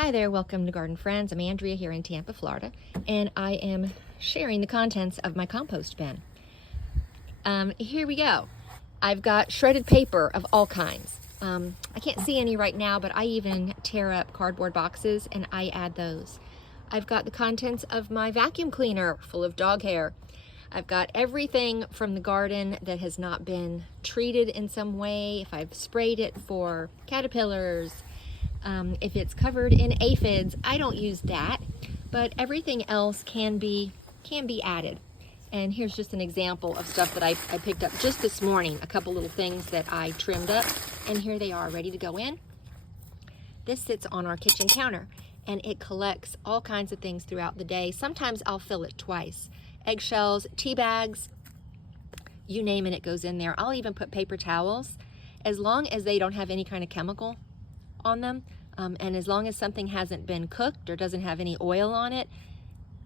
Hi there, welcome to Garden Friends. I'm Andrea here in Tampa, Florida, and I am sharing the contents of my compost bin. Here we go. I've got shredded paper of all kinds. I can't see any right now, but I even tear up cardboard boxes and I add those. I've got the contents of my vacuum cleaner full of dog hair. I've got everything from the garden that has not been treated in some way. If I've sprayed it for caterpillars, if it's covered in aphids, I don't use that, but everything else can be added. And here's just an example of stuff that I picked up just this morning, a couple little things that I trimmed up, and here they are ready to go in. This sits on our kitchen counter, and it collects all kinds of things throughout the day. Sometimes I'll fill it twice. Eggshells, tea bags, you name it, it goes in there. I'll even put paper towels, as long as they don't have any kind of chemical on them, and as long as something hasn't been cooked or doesn't have any oil on it,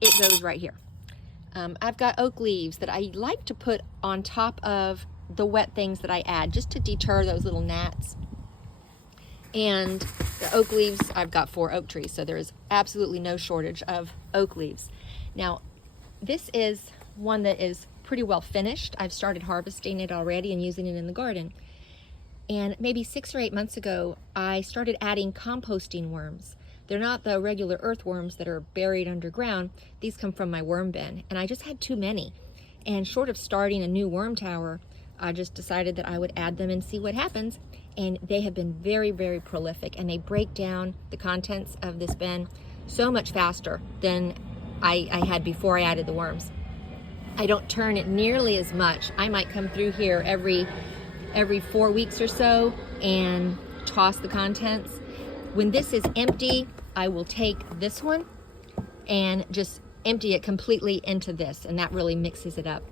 it goes right here. I've got oak leaves that I like to put on top of the wet things that I add, just to deter those little gnats. And the oak leaves, I've got 4 oak trees, so there is absolutely no shortage of oak leaves. Now, this is one that is pretty well finished. I've started harvesting it already and using it in the garden. And maybe 6 or 8 months ago, I started adding composting worms. They're not the regular earthworms that are buried underground. These come from my worm bin, and I just had too many. And short of starting a new worm tower, I just decided that I would add them and see what happens. And they have been very, very prolific, and they break down the contents of this bin so much faster than I had before I added the worms. I don't turn it nearly as much. I might come through here every 4 weeks or so and toss the contents. When this is empty, I will take this one and just empty it completely into this, and that really mixes it up.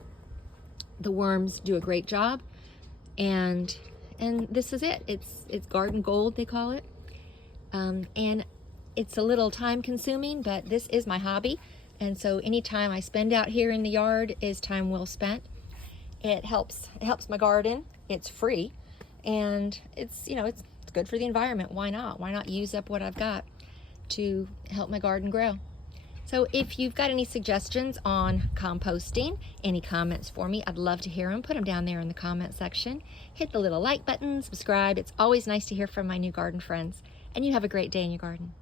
The worms do a great job, and this is it. It's garden gold, they call it. And it's a little time consuming, but this is my hobby, and so any time I spend out here in the yard is time well spent. It helps my garden. It's free, and it's good for the environment. Why not? Why not use up what I've got to help my garden grow? So if you've got any suggestions on composting, any comments for me, I'd love to hear them. Put them down there in the comment section. Hit the little like button, subscribe. It's always nice to hear from my new garden friends. And you have a great day in your garden.